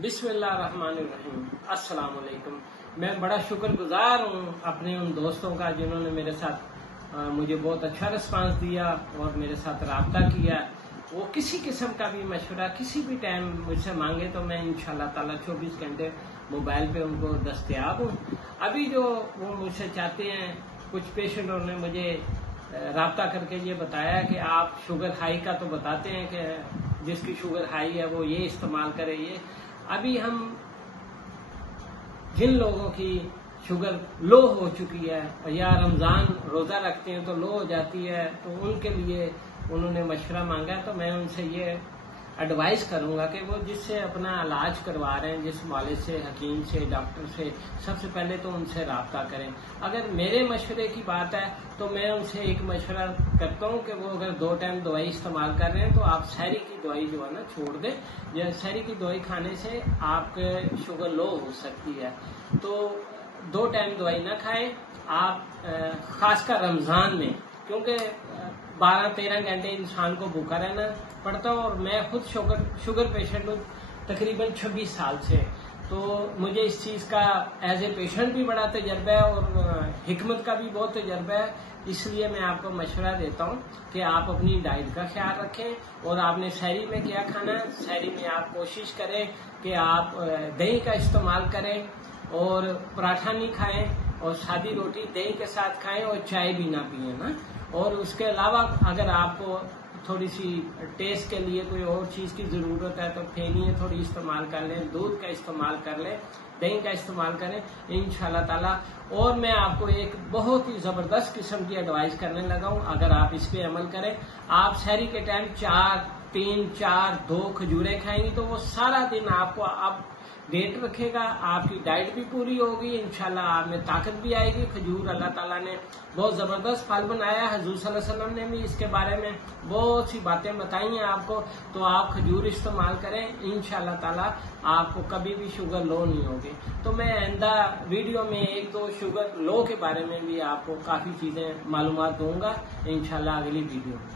बिस्मिल्लाहिर्रहमानिर्रहीम। अस्सलाम वालेकुम। मैं बड़ा शुक्रगुजार हूँ अपने उन दोस्तों का जिन्होंने मेरे साथ मुझे बहुत अच्छा रिस्पांस दिया और मेरे साथ रब्ता किया। वो किसी किस्म का भी मशवरा किसी भी टाइम मुझसे मांगे तो मैं इंशाल्लाह ताला 24 घंटे मोबाइल पे उनको दस्तयाब हूँ। अभी जो वो मुझसे चाहते हैं, कुछ पेशेंटों ने मुझे रब्ता करके ये बताया कि आप शुगर हाई का तो बताते हैं कि जिसकी शुगर हाई है वो ये इस्तेमाल करे। ये अभी हम जिन लोगों की शुगर लो हो चुकी है या रमजान रोजा रखते हैं तो लो हो जाती है, तो उनके लिए उन्होंने मशवरा मांगा है। तो मैं उनसे ये एडवाइस करूंगा कि वो जिससे अपना इलाज करवा रहे हैं, जिस मालिक से, हकीम से, डॉक्टर से, सबसे पहले तो उनसे रब्ता करें। अगर मेरे मशवरे की बात है तो मैं उनसे एक मशवरा करता हूँ कि वो अगर 2 टाइम दवाई इस्तेमाल कर रहे हैं तो आप सहरी की दवाई जो है ना छोड़ दें। या सहरी की दवाई खाने से आपके शुगर लो हो सकती है, तो 2 टाइम दवाई ना खाएं आप, खासकर रमजान में, क्योंकि 12-13 घंटे इंसान को भूखा रहना पड़ता है। और मैं खुद शुगर पेशेंट हूँ तकरीबन 26 साल से, तो मुझे इस चीज का एज ए पेशेंट भी बड़ा तजर्बा है और हिकमत का भी बहुत तजर्बा है। इसलिए मैं आपको मशवरा देता हूँ कि आप अपनी डाइट का ख्याल रखें। और आपने सहरी में क्या खाना है, सहरी में आप कोशिश करें कि आप दही का इस्तेमाल करें और पराठा नहीं खाएं और सादी रोटी दही के साथ खाएं और चाय भी ना पिए ना। और उसके अलावा अगर आपको थोड़ी सी टेस्ट के लिए कोई और चीज की जरूरत है तो फेनिए थोड़ी इस्तेमाल कर लें, दूध का इस्तेमाल कर लें, दही का इस्तेमाल करें इंशाल्लाह ताला। और मैं आपको एक बहुत ही जबरदस्त किस्म की एडवाइस करने लगा हूँ, अगर आप इस पे अमल करें, आप सहरी के टाइम 2 खजूरें खाएंगी तो वो सारा दिन आपको आप वेट रखेगा, आपकी डाइट भी पूरी होगी, इंशाल्लाह आप में ताकत भी आएगी। खजूर अल्लाह ताला ने बहुत जबरदस्त फल बनाया है, हुजूर सल्लल्लाहु अलैहि वसल्लम ने भी इसके बारे में बहुत सी बातें बताई हैं आपको। तो आप खजूर इस्तेमाल करें, इंशाल्लाह ताला आपको कभी भी शुगर लो नहीं होगी। तो मैं आइंदा वीडियो में 1-2 शुगर लो के बारे में भी आपको काफी चीजें मालूमात दूंगा इंशाल्लाह अगली वीडियो में।